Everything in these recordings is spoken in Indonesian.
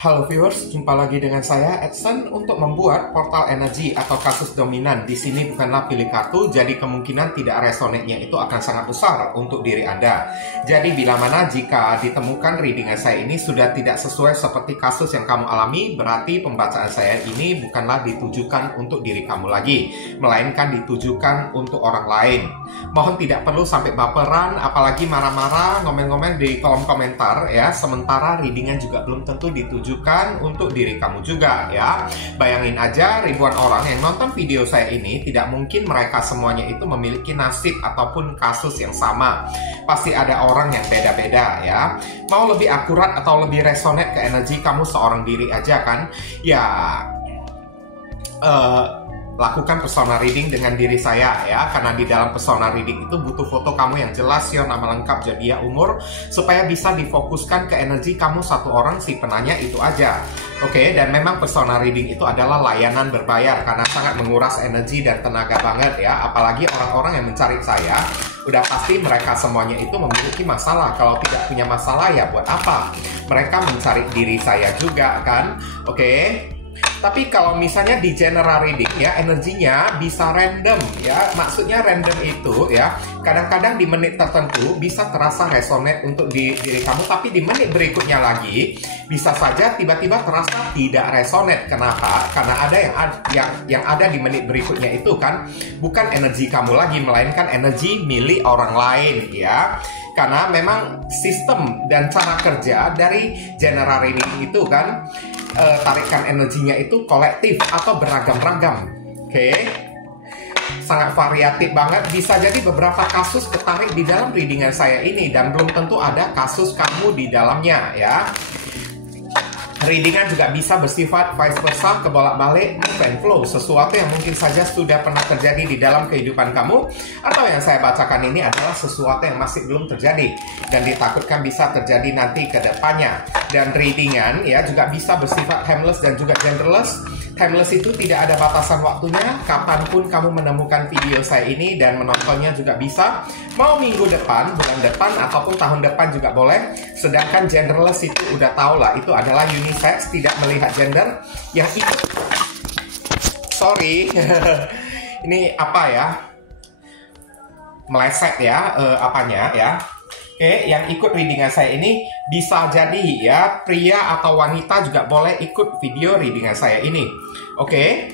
Halo viewers, jumpa lagi dengan saya Edson untuk membuat portal energi atau kasus dominan. Di sini bukanlah pilih kartu, jadi kemungkinan tidak resonate-nya itu akan sangat besar untuk diri Anda. Jadi bila mana jika ditemukan readingan saya ini sudah tidak sesuai seperti kasus yang kamu alami, berarti pembacaan saya ini bukanlah ditujukan untuk diri kamu lagi, melainkan ditujukan untuk orang lain. Mohon tidak perlu sampai baperan, apalagi marah-marah, ngomen-ngomen di kolom komentar ya. Sementara readingan juga belum tentu ditujukan untuk diri kamu juga ya. Bayangin aja ribuan orang yang nonton video saya ini, tidak mungkin mereka semuanya itu memiliki nasib ataupun kasus yang sama. Pasti ada orang yang beda-beda ya. Mau lebih akurat atau lebih resonate ke energi kamu seorang diri aja kan? Ya lakukan persona reading dengan diri saya ya, karena di dalam persona reading itu butuh foto kamu yang jelas, ya, nama lengkap, zodiak, umur, supaya bisa difokuskan ke energi kamu satu orang si penanya itu aja. Oke, dan memang persona reading itu adalah layanan berbayar karena sangat menguras energi dan tenaga banget ya, apalagi orang-orang yang mencari saya udah pasti mereka semuanya itu memiliki masalah. Kalau tidak punya masalah ya buat apa mereka mencari diri saya juga kan. Oke. Tapi kalau misalnya di general reading ya, energinya bisa random ya. Maksudnya random itu ya, kadang-kadang di menit tertentu bisa terasa resonate untuk di diri kamu, tapi di menit berikutnya lagi bisa saja tiba-tiba terasa tidak resonate. Kenapa? Karena ada yang ada di menit berikutnya itu kan bukan energi kamu lagi, melainkan energi milik orang lain ya. Karena memang sistem dan cara kerja dari general reading itu kan tarikan energinya itu kolektif atau beragam-ragam. Oke. Sangat variatif banget. Bisa jadi beberapa kasus ketarik di dalam readingan saya ini dan belum tentu ada kasus kamu di dalamnya ya. Readingan juga bisa bersifat vice versa, kebolak-balik, move and flow. Sesuatu yang mungkin saja sudah pernah terjadi di dalam kehidupan kamu, atau yang saya bacakan ini adalah sesuatu yang masih belum terjadi dan ditakutkan bisa terjadi nanti ke depannya. Dan readingan ya juga bisa bersifat timeless dan juga genderless. Timeless itu tidak ada batasan waktunya, kapanpun kamu menemukan video saya ini dan menontonnya juga bisa. Mau minggu depan, bulan depan, ataupun tahun depan juga boleh. Sedangkan genderless itu udah tau lah, itu adalah unisex, tidak melihat gender. Yang ikut, sorry, ini apa ya, meleset ya, apanya ya. Oke, yang ikut readingan saya ini bisa jadi ya pria atau wanita juga boleh ikut video readingan saya ini. Oke.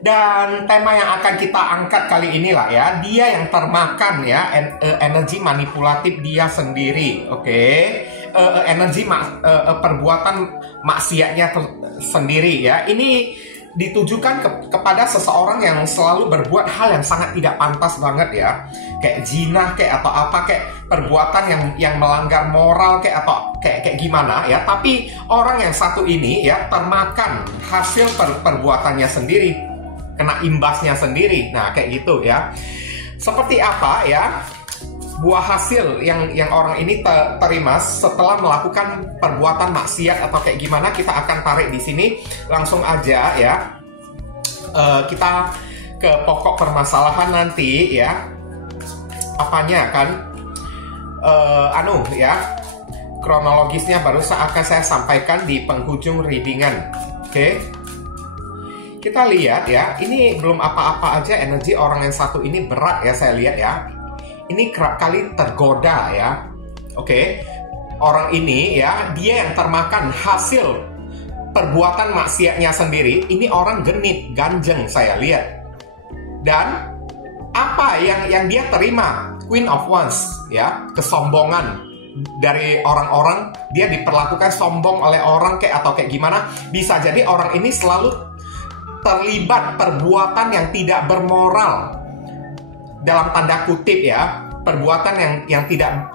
Dan tema yang akan kita angkat kali inilah ya, dia yang termakan ya energi manipulatif dia sendiri. Oke. Energi perbuatan maksiatnya sendiri ya. Ini ditujukan kepada seseorang yang selalu berbuat hal yang sangat tidak pantas banget ya, kayak zina kayak atau apa, kayak perbuatan yang melanggar moral kayak atau kayak gimana ya. Tapi orang yang satu ini ya termakan hasil perbuatannya sendiri, kena imbasnya sendiri. Nah kayak gitu ya. Seperti apa ya buah hasil yang orang ini terima setelah melakukan perbuatan maksiat atau kayak gimana, kita akan tarik di sini langsung aja ya. Kita ke pokok permasalahan nanti ya. Apanya kan ya, kronologisnya baru akan saya sampaikan di penghujung readingan. Oke. Kita lihat ya, ini belum apa-apa aja energi orang yang satu ini berat ya, saya lihat ya. Ini kerap kali tergoda ya. Oke. Orang ini ya, dia yang termakan hasil perbuatan maksiatnya sendiri. Ini orang genit, ganjeng saya lihat. Dan apa yang dia terima? Queen of Wands ya, kesombongan dari orang-orang. Dia diperlakukan sombong oleh orang kayak atau kayak gimana. Bisa jadi orang ini selalu terlibat perbuatan yang tidak bermoral, dalam tanda kutip ya, perbuatan yang tidak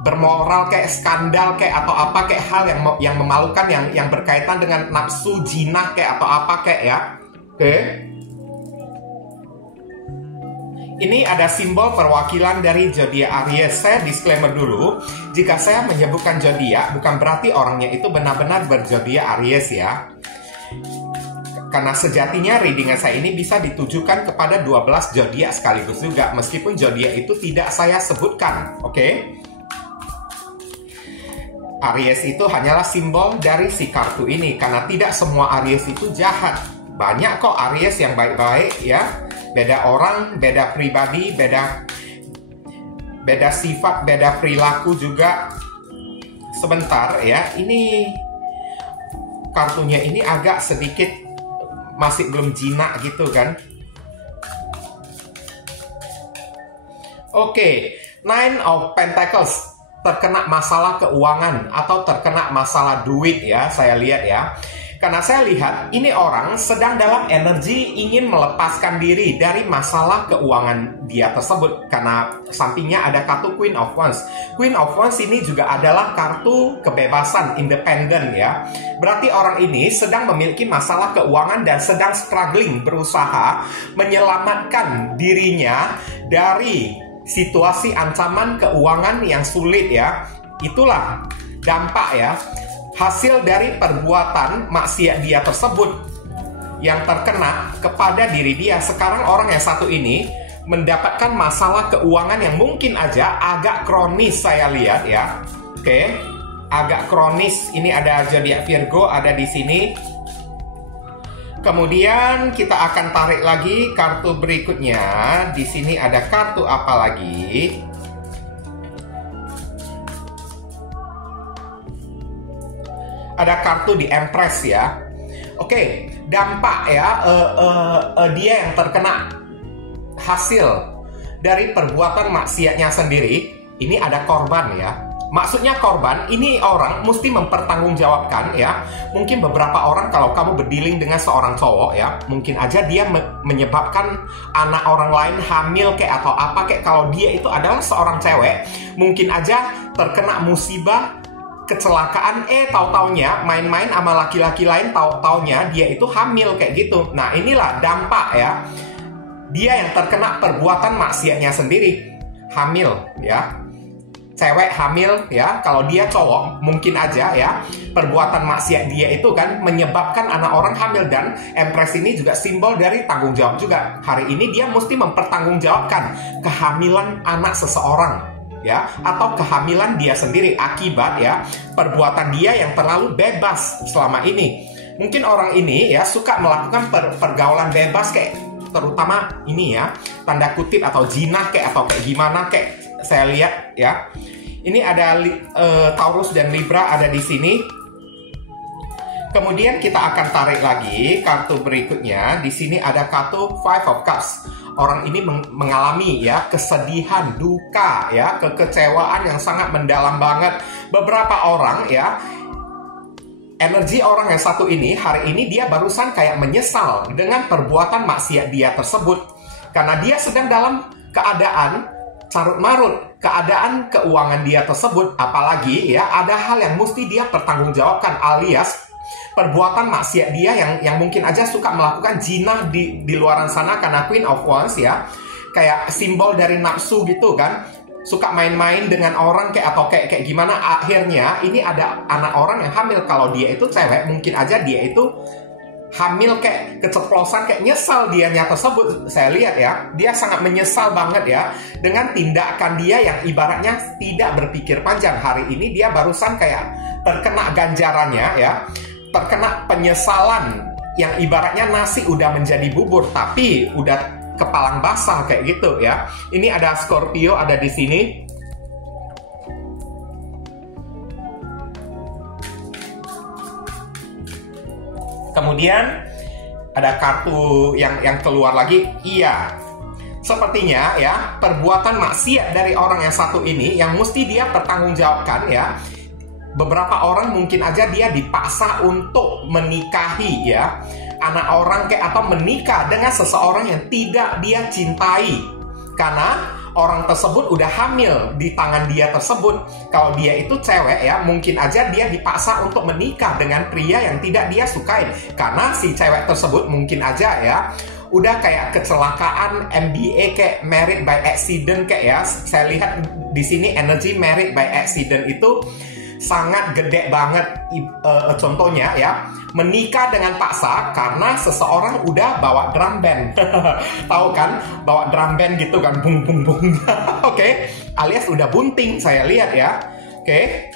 bermoral kayak skandal kayak atau apa, kayak hal yang memalukan yang berkaitan dengan nafsu, jinah kayak atau apa kayak ya. Oke. Ini ada simbol perwakilan dari zodiak Aries. Saya disclaimer dulu, jika saya menyebutkan zodiak bukan berarti orangnya itu benar-benar berzodiak Aries ya. Karena sejatinya readingan saya ini bisa ditujukan kepada 12 zodiak sekaligus juga, meskipun zodiak itu tidak saya sebutkan, oke? Aries itu hanyalah simbol dari si kartu ini, karena tidak semua Aries itu jahat. Banyak kok Aries yang baik-baik ya. Beda orang, beda pribadi, beda sifat, beda perilaku juga. Sebentar ya, ini kartunya ini agak sedikit masih belum jinak gitu kan. Oke, Nine of Pentacles. Terkena masalah keuangan atau terkena masalah duit ya, saya lihat ya. Karena saya lihat ini orang sedang dalam energi ingin melepaskan diri dari masalah keuangan dia tersebut. Karena sampingnya ada kartu Queen of Wands. Queen of Wands ini juga adalah kartu kebebasan, independen ya. Berarti orang ini sedang memiliki masalah keuangan dan sedang struggling, berusaha menyelamatkan dirinya dari situasi ancaman keuangan yang sulit ya. Itulah dampak ya, hasil dari perbuatan maksiat dia tersebut yang terkena kepada diri dia. Sekarang orang yang satu ini mendapatkan masalah keuangan yang mungkin aja agak kronis, saya lihat ya. Oke, agak kronis. Ini ada zodiak Virgo ada di sini. Kemudian kita akan tarik lagi kartu berikutnya. Di sini ada kartu apa lagi? Ada kartu di Empress ya. Oke, dampak ya, dia yang terkena hasil dari perbuatan maksiatnya sendiri. Ini ada korban ya. Maksudnya korban, ini orang mesti mempertanggungjawabkan ya. Mungkin beberapa orang kalau kamu berdealing dengan seorang cowok ya, mungkin aja dia menyebabkan anak orang lain hamil kayak atau apa kayak. Kalau dia itu adalah seorang cewek, mungkin aja terkena musibah, kecelakaan, tahu-taunya main-main sama laki-laki lain, tahu-taunya dia itu hamil kayak gitu. Nah inilah dampak ya. Dia yang terkena perbuatan maksiatnya sendiri, hamil ya. Cewek hamil ya, kalau dia cowok mungkin aja ya perbuatan maksiat dia itu kan menyebabkan anak orang hamil. Dan Empress ini juga simbol dari tanggung jawab juga. Hari ini dia mesti mempertanggungjawabkan kehamilan anak seseorang ya, atau kehamilan dia sendiri akibat ya perbuatan dia yang terlalu bebas selama ini. Mungkin orang ini ya suka melakukan pergaulan bebas kayak, terutama ini ya tanda kutip atau jinah kayak atau kayak gimana kayak. Saya lihat ya, ini ada Taurus dan Libra ada di sini. Kemudian kita akan tarik lagi kartu berikutnya. Di sini ada kartu Five of Cups. Orang ini mengalami ya kesedihan, duka ya, kekecewaan yang sangat mendalam banget. Beberapa orang ya, energi orang yang satu ini hari ini dia barusan kayak menyesal dengan perbuatan maksiat dia tersebut. Karena dia sedang dalam keadaan carut marut, keadaan keuangan dia tersebut. Apalagi ya ada hal yang mesti dia pertanggungjawabkan, alias perbuatan maksiat dia yang mungkin aja suka melakukan jinah di luaran sana. Karena Queen of Wands ya kayak simbol dari nafsu gitu kan, suka main-main dengan orang kayak atau kayak gimana. Akhirnya ini ada anak orang yang hamil. Kalau dia itu cewek, mungkin aja dia itu hamil kayak keceplosan, kayak nyesal dianya tersebut. Saya lihat ya, dia sangat menyesal banget ya dengan tindakan dia yang ibaratnya tidak berpikir panjang. Hari ini dia barusan kayak terkena ganjarannya ya, terkena penyesalan yang ibaratnya nasi udah menjadi bubur tapi udah kepalang basah kayak gitu ya. Ini ada Scorpio ada di sini. Kemudian ada kartu yang keluar lagi. Iya, sepertinya ya perbuatan maksiat dari orang yang satu ini yang mesti dia pertanggungjawabkan ya. Beberapa orang mungkin aja dia dipaksa untuk menikahi ya anak orang kayak atau menikah dengan seseorang yang tidak dia cintai. Karena orang tersebut udah hamil di tangan dia tersebut. Kalau dia itu cewek ya, mungkin aja dia dipaksa untuk menikah dengan pria yang tidak dia sukai. Karena si cewek tersebut mungkin aja ya udah kayak kecelakaan, MBA kayak married by accident kayak ya. Saya lihat di sini energi married by accident itu sangat gede banget. Contohnya ya, menikah dengan paksa karena seseorang udah bawa drum band. Tahu kan, bawa drum band gitu kan, bung bung bung. Oke, alias udah bunting saya lihat ya. Oke.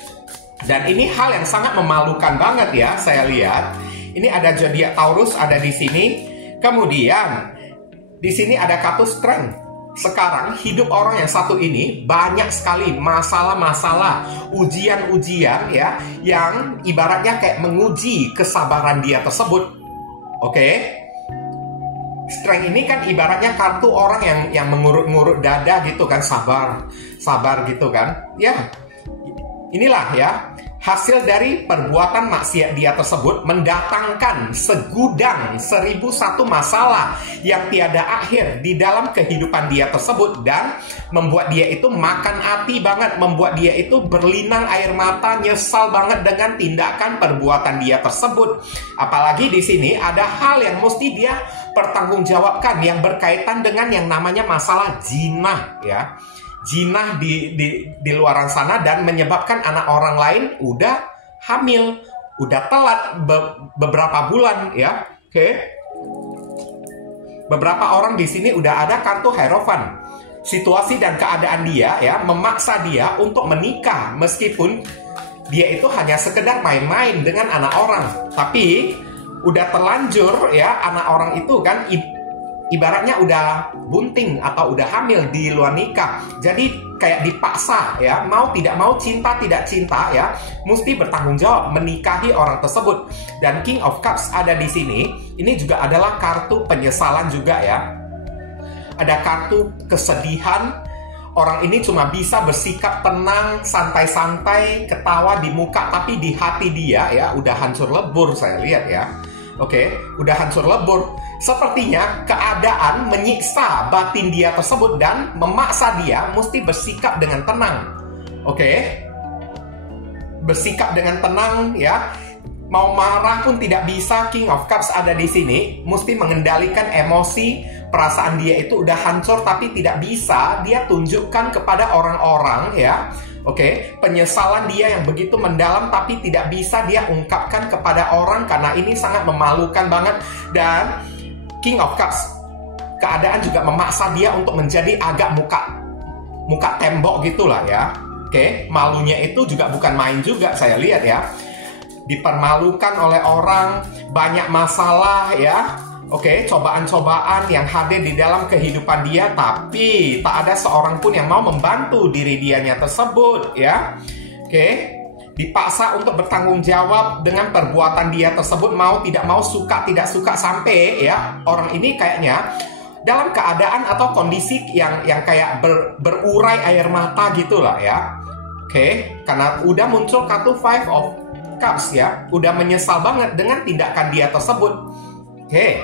Dan ini hal yang sangat memalukan banget ya, saya lihat. Ini ada zodiak Taurus ada di sini. Kemudian di sini ada kartu Strength. Sekarang hidup orang yang satu ini banyak sekali masalah-masalah, ujian-ujian ya, yang ibaratnya kayak menguji kesabaran dia tersebut. Oke? Strength ini kan ibaratnya kartu orang yang mengurut-ngurut dada gitu kan, sabar gitu kan. Ya. Inilah ya, hasil dari perbuatan maksiat dia tersebut mendatangkan segudang 1001 masalah yang tiada akhir di dalam kehidupan dia tersebut, dan membuat dia itu makan hati banget, membuat dia itu berlinang air mata, nyesal banget dengan tindakan perbuatan dia tersebut. Apalagi di sini ada hal yang mesti dia pertanggungjawabkan yang berkaitan dengan yang namanya masalah jinah ya. Jinah di luaran sana, dan menyebabkan anak orang lain udah hamil, udah telat beberapa bulan ya. Oke. Beberapa orang di sini udah ada kartu Hierophant. Situasi dan keadaan dia ya memaksa dia untuk menikah meskipun dia itu hanya sekedar main-main dengan anak orang. Tapi udah terlanjur ya, anak orang itu kan ibaratnya udah bunting atau udah hamil di luar nikah. Jadi kayak dipaksa ya, mau tidak mau, cinta tidak cinta ya, mesti bertanggung jawab menikahi orang tersebut. Dan King of Cups ada di sini. Ini juga adalah kartu penyesalan juga ya. Ada kartu kesedihan. Orang ini cuma bisa bersikap tenang, santai-santai, ketawa di muka, tapi di hati dia ya udah hancur lebur, saya lihat ya. Oke, udah hancur lebur. Sepertinya keadaan menyiksa batin dia tersebut dan memaksa dia mesti bersikap dengan tenang. Oke, bersikap dengan tenang ya. Mau marah pun tidak bisa. King of Cups ada di sini. Mesti mengendalikan emosi. Perasaan dia itu udah hancur, tapi tidak bisa dia tunjukkan kepada orang-orang ya. Oke, penyesalan dia yang begitu mendalam tapi tidak bisa dia ungkapkan kepada orang karena ini sangat memalukan banget. Dan King of Cups, keadaan juga memaksa dia untuk menjadi agak muka tembok gitulah ya. Oke, malunya itu juga bukan main juga, saya lihat ya. Dipermalukan oleh orang, banyak masalah ya. Oke, cobaan-cobaan yang hadir di dalam kehidupan dia, tapi tak ada seorang pun yang mau membantu diri dianya tersebut ya. Oke, dipaksa untuk bertanggung jawab dengan perbuatan dia tersebut, mau tidak mau, suka tidak suka, sampai ya orang ini kayaknya dalam keadaan atau kondisi yang kayak berurai air mata gitulah ya. Oke, karena udah muncul kartu Five of Cups ya, udah menyesal banget dengan tindakan dia tersebut. Oke,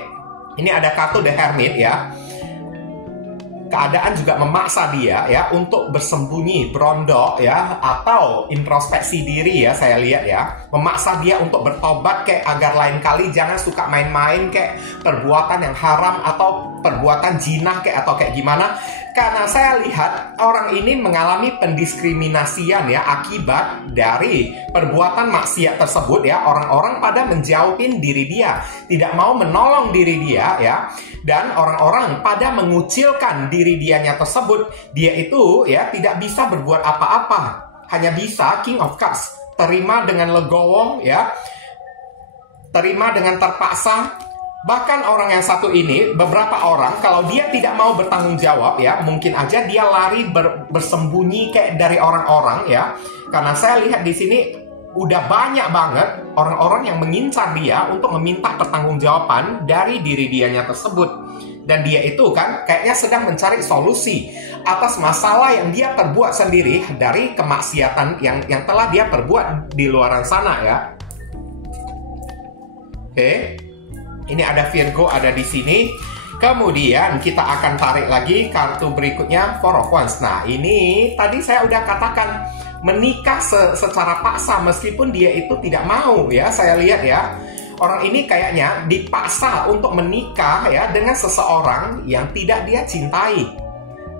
ini ada kartu The Hermit ya. Keadaan juga memaksa dia ya untuk bersembunyi, berondok ya, atau introspeksi diri ya, saya lihat ya. Memaksa dia untuk bertobat kayak agar lain kali jangan suka main-main kayak perbuatan yang haram atau perbuatan jinah kayak atau kayak gimana. Karena saya lihat orang ini mengalami pendiskriminasian ya akibat dari perbuatan maksiat tersebut ya. Orang-orang pada menjauhin diri dia, tidak mau menolong diri dia ya. Dan orang-orang pada mengucilkan diri dianya tersebut. Dia itu ya tidak bisa berbuat apa-apa. Hanya bisa King of Cups, terima dengan legowo ya. Terima dengan terpaksa. Bahkan orang yang satu ini, beberapa orang kalau dia tidak mau bertanggung jawab ya, mungkin aja dia lari bersembunyi kayak dari orang-orang ya. Karena saya lihat di sini udah banyak banget orang-orang yang mengincar dia untuk meminta pertanggungjawaban dari diri dianya tersebut. Dan dia itu kan kayaknya sedang mencari solusi atas masalah yang dia perbuat sendiri dari kemaksiatan yang telah dia perbuat di luaran sana ya. Oke. Ini ada Virgo ada di sini. Kemudian kita akan tarik lagi kartu berikutnya, Four of Wands. Nah, ini tadi saya udah katakan menikah secara paksa meskipun dia itu tidak mau ya. Saya lihat ya. Orang ini kayaknya dipaksa untuk menikah ya dengan seseorang yang tidak dia cintai.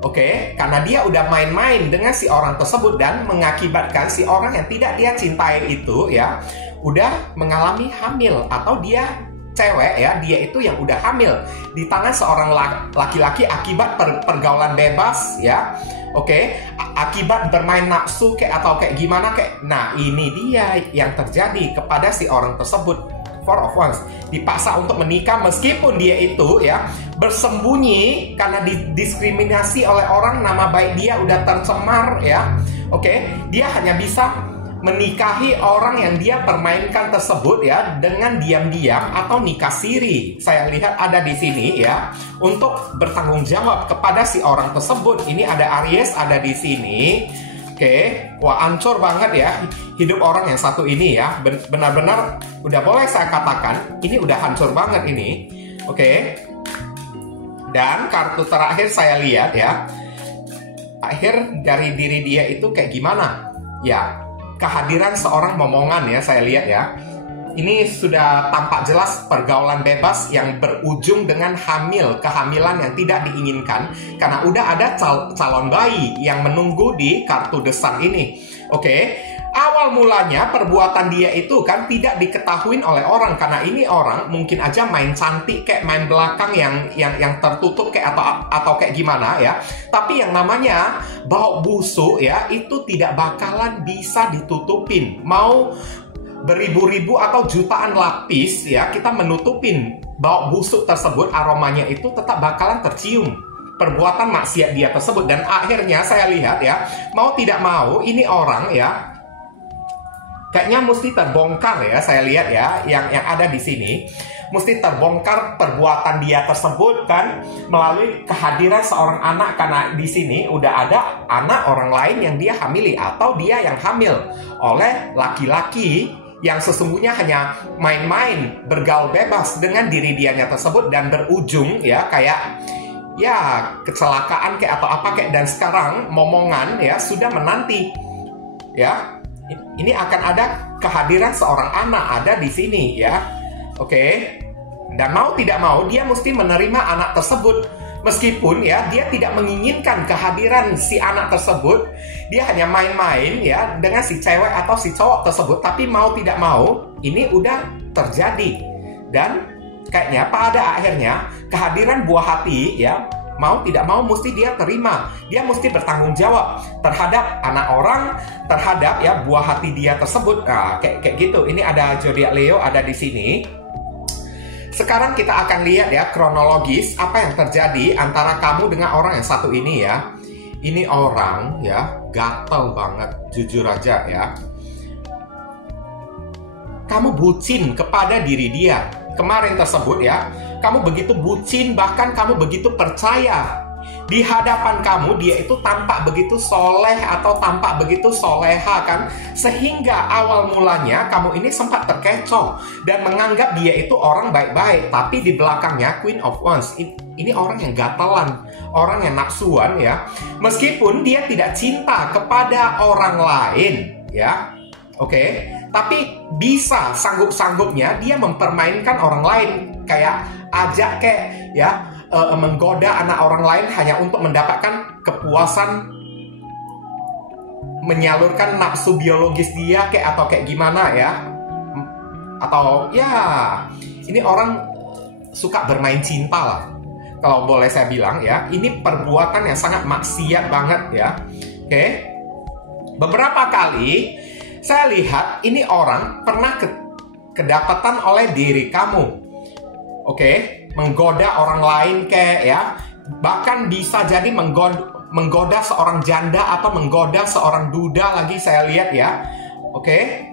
Oke, karena dia udah main-main dengan si orang tersebut dan mengakibatkan si orang yang tidak dia cintai itu ya udah mengalami hamil atau dia cewek ya, dia itu yang udah hamil di tangan seorang laki-laki akibat pergaulan bebas ya. Oke, akibat bermain nafsu kayak atau kayak gimana kayak. Nah, ini dia yang terjadi kepada si orang tersebut. Four of Wands dipaksa untuk menikah meskipun dia itu ya bersembunyi karena didiskriminasi oleh orang, nama baik dia udah tercemar ya. Oke, dia hanya bisa menikahi orang yang dia permainkan tersebut ya dengan diam-diam atau nikah siri. Saya lihat ada di sini ya untuk bertanggung jawab kepada si orang tersebut. Ini ada Aries ada di sini. Oke, wah hancur banget ya hidup orang yang satu ini ya. Benar-benar udah boleh saya katakan ini udah hancur banget ini. Oke. Dan kartu terakhir saya lihat ya. Akhir dari diri dia itu kayak gimana? Ya, kehadiran seorang momongan ya saya lihat ya. Ini sudah tampak jelas pergaulan bebas yang berujung dengan kehamilan yang tidak diinginkan karena udah ada calon bayi yang menunggu di kartu The Sun ini. Oke, awal mulanya perbuatan dia itu kan tidak diketahui oleh orang karena ini orang mungkin aja main cantik kayak main belakang yang tertutup kayak atau kayak gimana ya. Tapi yang namanya bau busuk ya itu tidak bakalan bisa ditutupin. Mau beribu-ribu atau jutaan lapis ya kita menutupin bau busuk tersebut, aromanya itu tetap bakalan tercium perbuatan maksiat dia tersebut. Dan akhirnya saya lihat ya mau tidak mau ini orang ya kayaknya mesti terbongkar ya. Saya lihat ya yang ada di sini mesti terbongkar perbuatan dia tersebut kan melalui kehadiran seorang anak, karena di sini udah ada anak orang lain yang dia hamili atau dia yang hamil oleh laki-laki yang sesungguhnya hanya main-main bergaul bebas dengan diri dianya tersebut dan berujung ya kayak ya kecelakaan kayak atau apa kayak. Dan sekarang momongan ya sudah menanti ya ini akan ada kehadiran seorang anak ada di sini ya. Oke, dan mau tidak mau dia mesti menerima anak tersebut meskipun ya dia tidak menginginkan kehadiran si anak tersebut. Dia hanya main-main ya dengan si cewek atau si cowok tersebut, tapi mau tidak mau ini udah terjadi. Dan kayaknya pada akhirnya kehadiran buah hati ya mau tidak mau mesti dia terima. Dia mesti bertanggung jawab terhadap anak orang, terhadap ya buah hati dia tersebut. Nah, kayak gitu. Ini ada zodiak Leo ada di sini. Sekarang kita akan lihat ya kronologis apa yang terjadi antara kamu dengan orang yang satu ini ya. Ini orang ya gatel banget, jujur aja ya. Kamu bucin kepada diri dia. Kemarin tersebut ya, kamu begitu bucin, bahkan kamu begitu percaya. Di hadapan kamu dia itu tampak begitu soleh atau tampak begitu soleha kan. Sehingga awal mulanya kamu ini sempat terkecoh dan menganggap dia itu orang baik-baik. Tapi di belakangnya Queen of Wands ini orang yang gatelan, orang yang nafsuan ya. Meskipun dia tidak cinta kepada orang lain ya. Oke, tapi bisa sanggup-sanggupnya dia mempermainkan orang lain. Kayak ajak kayak ya menggoda anak orang lain hanya untuk mendapatkan kepuasan, menyalurkan nafsu biologis dia kayak atau kayak gimana ya. Atau ya ini orang suka bermain cinta lah kalau boleh saya bilang ya. Ini perbuatan yang sangat maksiat banget ya. Oke, beberapa kali saya lihat ini orang pernah kedapatan oleh diri kamu. Oke, menggoda orang lain kayak ya. Bahkan bisa jadi menggoda seorang janda atau menggoda seorang duda lagi saya lihat ya. Oke.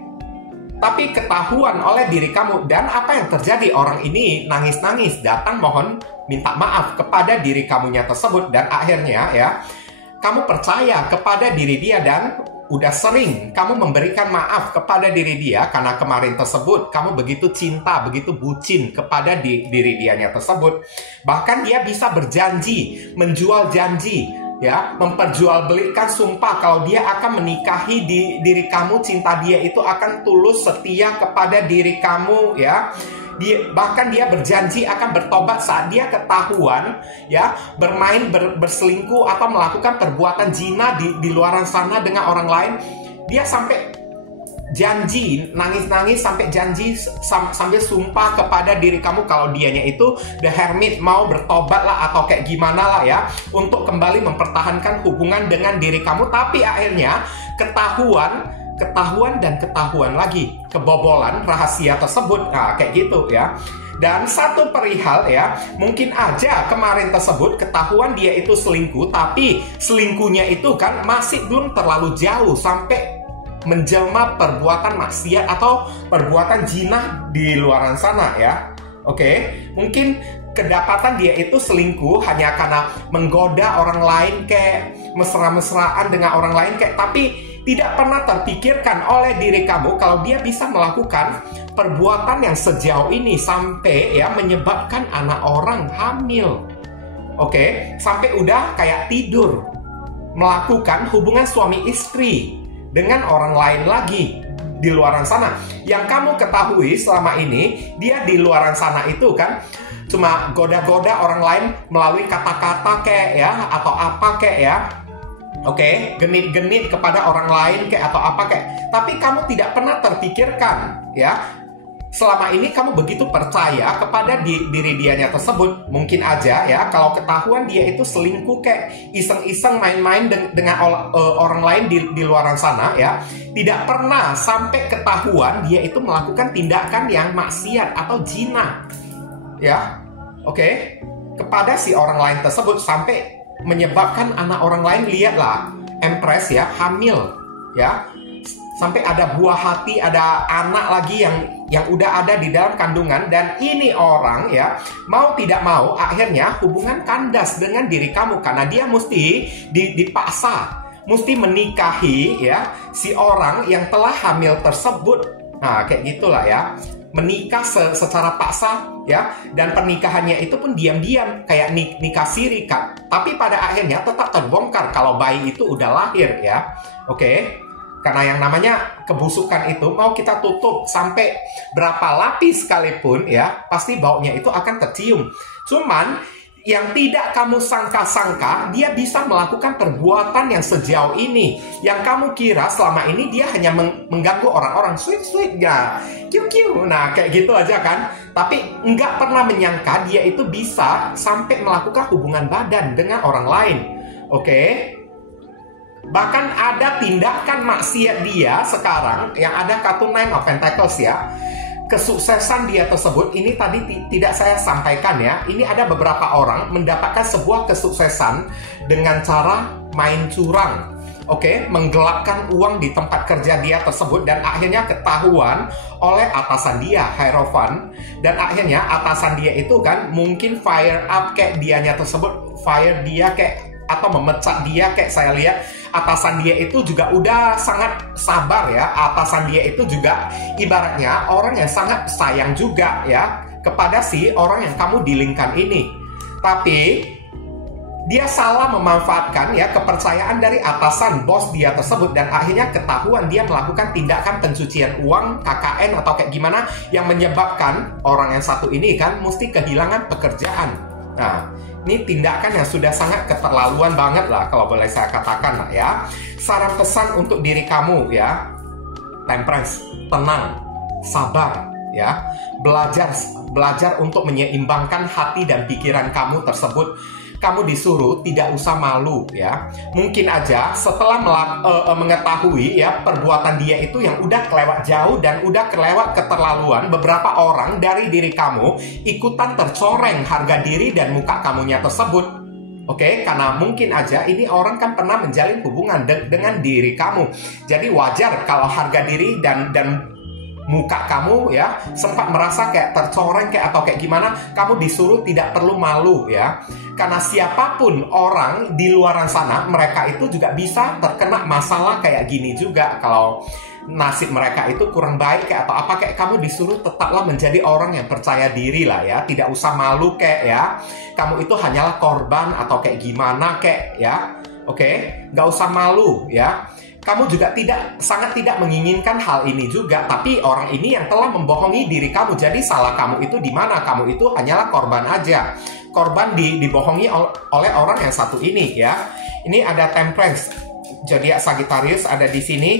Tapi ketahuan oleh diri kamu. Dan apa yang terjadi? Orang ini nangis-nangis datang mohon minta maaf kepada diri kamunya tersebut. Dan akhirnya ya kamu percaya kepada diri dia dan udah sering kamu memberikan maaf kepada diri dia karena kemarin tersebut kamu begitu cinta, begitu bucin kepada diri dianya tersebut. Bahkan dia bisa berjanji, menjual janji, ya, memperjualbelikan sumpah kalau dia akan menikahi diri kamu, cinta dia itu akan tulus setia kepada diri kamu, ya. Bahkan dia berjanji akan bertobat saat dia ketahuan ya bermain berselingkuh atau melakukan perbuatan zina di luaran sana dengan orang lain. Dia sampai janji, nangis-nangis sampai janji, sambil sumpah kepada diri kamu kalau dianya itu the hermit, mau bertobat lah atau kayak gimana lah ya, untuk kembali mempertahankan hubungan dengan diri kamu. Tapi akhirnya ketahuan lagi, kebobolan rahasia tersebut. Nah, kayak gitu ya. Dan satu perihal ya, mungkin aja kemarin tersebut ketahuan dia itu selingkuh, tapi selingkuhnya itu kan masih belum terlalu jauh sampai menjelma perbuatan maksiat atau perbuatan zina di luaran sana ya. Oke, mungkin kedapatan dia itu selingkuh hanya karena menggoda orang lain, kayak mesra-mesraan dengan orang lain kayak, tapi tidak pernah terpikirkan oleh diri kamu kalau dia bisa melakukan perbuatan yang sejauh ini sampai ya menyebabkan anak orang hamil. Oke, sampai udah kayak tidur melakukan hubungan suami istri dengan orang lain lagi di luaran sana. Yang kamu ketahui selama ini, dia di luaran sana itu kan cuma goda-goda orang lain melalui kata-kata kayak ya, atau apa kayak ya. Oke, genit-genit kepada orang lain kayak atau apa kayak. Tapi kamu tidak pernah terpikirkan ya, selama ini kamu begitu percaya kepada diri dianya tersebut. Mungkin aja ya, kalau ketahuan dia itu selingkuh kayak iseng-iseng main-main dengan orang lain di luaran sana ya, tidak pernah sampai ketahuan dia itu melakukan tindakan yang maksiat atau zina ya. Oke, kepada si orang lain tersebut sampai menyebabkan anak orang lain, lihatlah, Empress ya, hamil ya, sampai ada buah hati, ada anak lagi yang udah ada di dalam kandungan. Dan ini orang ya, mau tidak mau akhirnya hubungan kandas dengan diri kamu, karena dia mesti dipaksa, mesti menikahi ya si orang yang telah hamil tersebut. Nah, kayak gitulah ya, menikah secara paksa ya, dan pernikahannya itu pun diam-diam kayak nikah siri kan. Tapi pada akhirnya tetap terbongkar kalau bayi itu udah lahir ya. Oke. Karena yang namanya kebusukan itu mau kita tutup sampai berapa lapis sekalipun ya, pasti baunya itu akan tercium. Cuman yang tidak kamu sangka-sangka, dia bisa melakukan perbuatan yang sejauh ini. Yang kamu kira selama ini dia hanya mengganggu orang-orang, sweet-sweet ya, kiu-kiu, nah kayak gitu aja kan. Tapi nggak pernah menyangka dia itu bisa sampai melakukan hubungan badan dengan orang lain. Oke. Bahkan ada tindakan maksiat dia sekarang yang ada kartu Nine of Pentacles ya. Kesuksesan dia tersebut, ini tadi tidak saya sampaikan ya. Ini ada beberapa orang mendapatkan sebuah kesuksesan dengan cara main curang. Oke, menggelapkan uang di tempat kerja dia tersebut, dan akhirnya ketahuan oleh atasan dia, Hierophant. Dan akhirnya atasan dia itu kan mungkin fire up kayak dianya tersebut, fire dia kayak, atau memecat dia kayak. Saya lihat atasan dia itu juga udah sangat sabar ya. Atasan dia itu juga ibaratnya orang yang sangat sayang juga ya kepada si orang yang kamu dealingkan ini. Tapi dia salah memanfaatkan ya kepercayaan dari atasan bos dia tersebut, dan akhirnya ketahuan dia melakukan tindakan pencucian uang, KKN atau kayak gimana, yang menyebabkan orang yang satu ini kan mesti kehilangan pekerjaan. Nah, ini tindakan yang sudah sangat keterlaluan banget lah kalau boleh saya katakan lah ya. Saran pesan untuk diri kamu ya, Temperance, tenang, sabar ya. Belajar untuk menyeimbangkan hati dan pikiran kamu tersebut. Kamu disuruh tidak usah malu ya. Mungkin aja setelah mengetahui ya perbuatan dia itu yang udah kelewat jauh dan udah kelewat keterlaluan, beberapa orang dari diri kamu ikutan tercoreng harga diri dan muka kamunya tersebut. Oke, karena mungkin aja ini orang kan pernah menjalin hubungan dengan diri kamu. Jadi wajar kalau harga diri dan muka kamu ya sempat merasa kayak tercoreng kayak atau kayak gimana. Kamu disuruh tidak perlu malu ya, karena siapapun orang di luaran sana, mereka itu juga bisa terkena masalah kayak gini juga. Kalau nasib mereka itu kurang baik kayak atau apa, kayak kamu disuruh tetaplah menjadi orang yang percaya diri lah ya, tidak usah malu kayak ya. Kamu itu hanyalah korban atau kayak gimana kayak ya. Oke, nggak usah malu ya. Kamu juga sangat tidak menginginkan hal ini juga, tapi orang ini yang telah membohongi diri kamu. Jadi salah kamu itu di mana? Kamu itu hanyalah korban aja. Korban dibohongi oleh orang yang satu ini ya. Ini ada Temperance, zodiak Sagittarius ada di sini.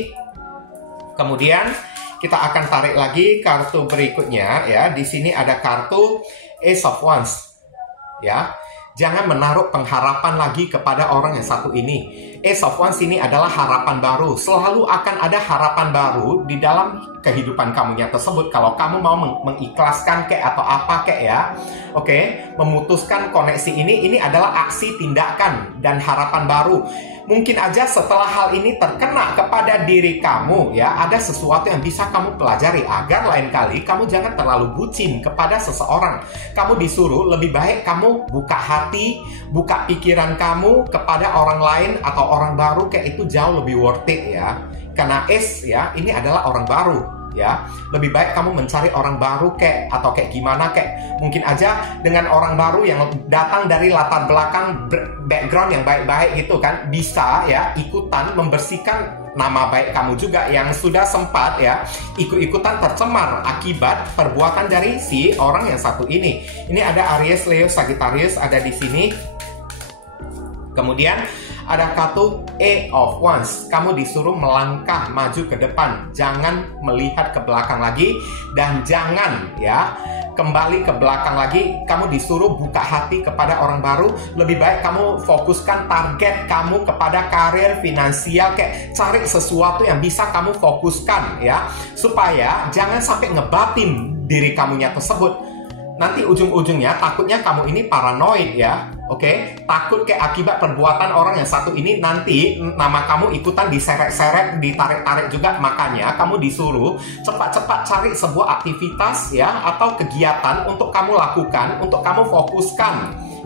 Kemudian kita akan tarik lagi kartu berikutnya ya. Di sini ada kartu Ace of Wands. Ya. Jangan menaruh pengharapan lagi kepada orang yang satu ini. Ace of Wands ini adalah harapan baru. Selalu akan ada harapan baru di dalam kehidupan kamunya tersebut. Kalau kamu mau mengikhlaskan kayak atau apa kayak ya. Oke, memutuskan koneksi ini adalah aksi, tindakan, dan harapan baru. Mungkin aja setelah hal ini terkena kepada diri kamu ya, ada sesuatu yang bisa kamu pelajari agar lain kali kamu jangan terlalu bucin kepada seseorang. Kamu disuruh lebih baik kamu buka hati, buka pikiran kamu kepada orang lain atau orang baru, kayak itu jauh lebih worth it ya. Karena Ace ya, ini adalah orang baru ya. Lebih baik kamu mencari orang baru kayak atau kayak gimana, kayak mungkin aja dengan orang baru yang datang dari latar belakang background yang baik-baik gitu kan, bisa ya ikutan membersihkan nama baik kamu juga yang sudah sempat ya ikut-ikutan tercemar akibat perbuatan dari si orang yang satu ini. Ini ada Aries, Leo, Sagittarius ada di sini. Kemudian ada kartu Eight of Wands. Kamu disuruh melangkah maju ke depan. Jangan melihat ke belakang lagi. Dan jangan ya kembali ke belakang lagi. Kamu disuruh buka hati kepada orang baru. Lebih baik kamu fokuskan target kamu kepada karir, finansial. Kayak cari sesuatu yang bisa kamu fokuskan ya. Supaya jangan sampai ngebatin diri kamunya tersebut. Nanti ujung-ujungnya takutnya kamu ini paranoid ya. Oke, takut kayak akibat perbuatan orang yang satu ini nanti nama kamu ikutan diseret-seret, ditarik-tarik juga. Makanya kamu disuruh cepat-cepat cari sebuah aktivitas ya atau kegiatan untuk kamu lakukan, untuk kamu fokuskan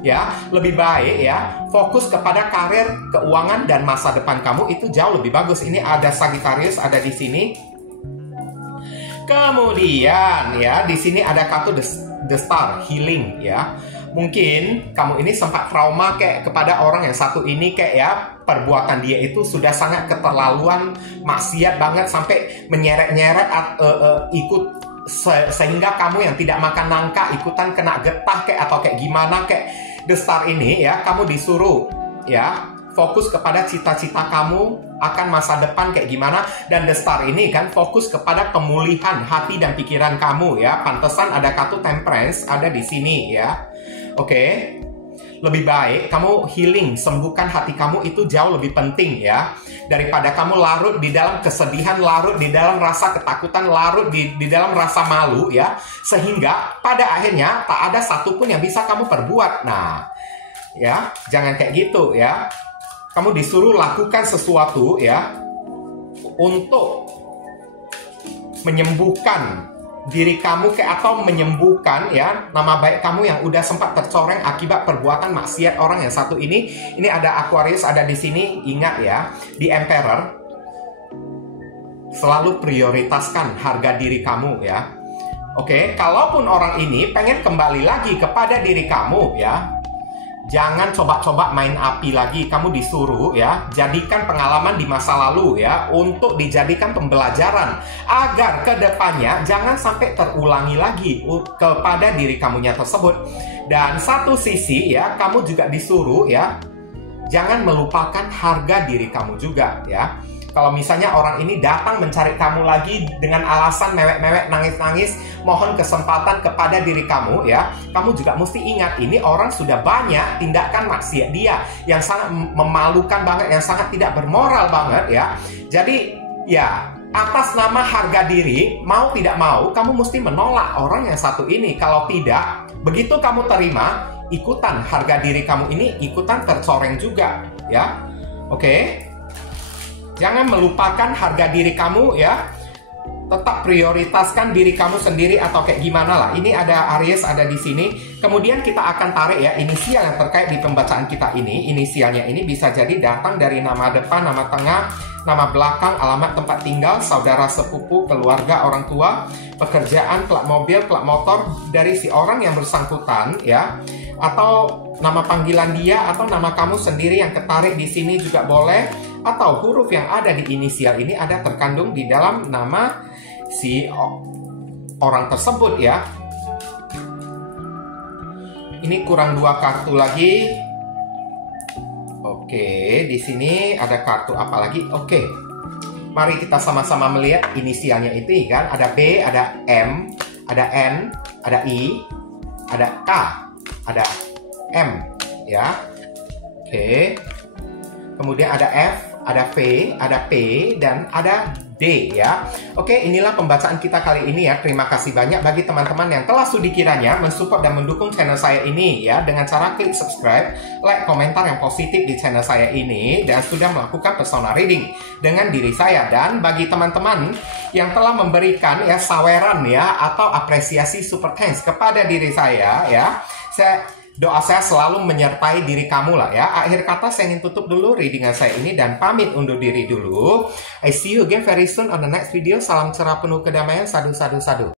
ya. Lebih baik ya fokus kepada karir, keuangan dan masa depan kamu, itu jauh lebih bagus. Ini ada Sagittarius ada di sini. Kemudian ya di sini ada kartu The Star, healing ya. Mungkin kamu ini sempat trauma kayak kepada orang yang satu ini kayak ya, perbuatan dia itu sudah sangat keterlaluan, maksiat banget sampai menyeret-nyeret ikut sehingga kamu yang tidak makan nangka ikutan kena getah kayak atau kayak gimana kayak. The Star ini ya, kamu disuruh ya fokus kepada cita-cita kamu akan masa depan kayak gimana. Dan The Star ini kan fokus kepada pemulihan hati dan pikiran kamu ya. Pantesan ada kartu Temperance ada di sini ya. Oke, lebih baik kamu healing, sembuhkan hati kamu, itu jauh lebih penting ya. Daripada kamu larut di dalam kesedihan, larut di dalam rasa ketakutan, larut di dalam rasa malu ya. Sehingga pada akhirnya tak ada satupun yang bisa kamu perbuat. Nah ya, jangan kayak gitu ya. Kamu disuruh lakukan sesuatu ya untuk menyembuhkan diri kamu atau menyembuhkan ya nama baik kamu yang udah sempat tercoreng akibat perbuatan maksiat orang yang satu ini. Ini ada Aquarius ada di sini. Ingat ya, di Emperor selalu prioritaskan harga diri kamu ya. Oke, kalaupun orang ini pengen kembali lagi kepada diri kamu ya, jangan coba-coba main api lagi. Kamu disuruh ya, jadikan pengalaman di masa lalu ya untuk dijadikan pembelajaran agar kedepannya jangan sampai terulangi lagi kepada diri kamunya tersebut. Dan satu sisi ya, kamu juga disuruh ya, jangan melupakan harga diri kamu juga ya. Kalau misalnya orang ini datang mencari kamu lagi dengan alasan mewek-mewek, nangis-nangis, mohon kesempatan kepada diri kamu ya. Kamu juga mesti ingat, ini orang sudah banyak tindakan maksiat dia yang sangat memalukan banget, yang sangat tidak bermoral banget ya. Jadi ya, atas nama harga diri, mau tidak mau, kamu mesti menolak orang yang satu ini. Kalau tidak, begitu kamu terima, ikutan harga diri kamu ini ikutan tercoreng juga ya. Oke. Jangan melupakan harga diri kamu ya. Tetap prioritaskan diri kamu sendiri atau kayak gimana lah. Ini ada Aries ada di sini. Kemudian kita akan tarik ya inisial yang terkait di pembacaan kita ini. Inisialnya ini bisa jadi datang dari nama depan, nama tengah, nama belakang, alamat tempat tinggal, saudara sepupu, keluarga, orang tua, pekerjaan, plat mobil, plat motor dari si orang yang bersangkutan ya. Atau nama panggilan dia atau nama kamu sendiri yang ketarik di sini juga boleh. Atau huruf yang ada di inisial ini ada terkandung di dalam nama si orang tersebut ya. Ini kurang 2 kartu lagi. Oke, di sini ada kartu apa lagi? Oke. Mari kita sama-sama melihat inisialnya itu kan. Ada B, ada M, ada N, ada I, ada K, ada M, ya. Oke. Kemudian ada F, ada V, ada P, dan ada D, ya. Oke, inilah pembacaan kita kali ini ya. Terima kasih banyak bagi teman-teman yang telah studi kiranya mensupport dan mendukung channel saya ini ya, dengan cara klik subscribe, like, komentar yang positif di channel saya ini, dan sudah melakukan persona reading dengan diri saya. Dan bagi teman-teman yang telah memberikan ya saweran ya atau apresiasi super thanks kepada diri saya ya, doa saya selalu menyertai diri kamu lah ya. Akhir kata saya ingin tutup dulu readingan saya ini dan pamit undur diri dulu. I see you again very soon on the next video. Salam cerah penuh kedamaian. Sadu, sadu, sadu.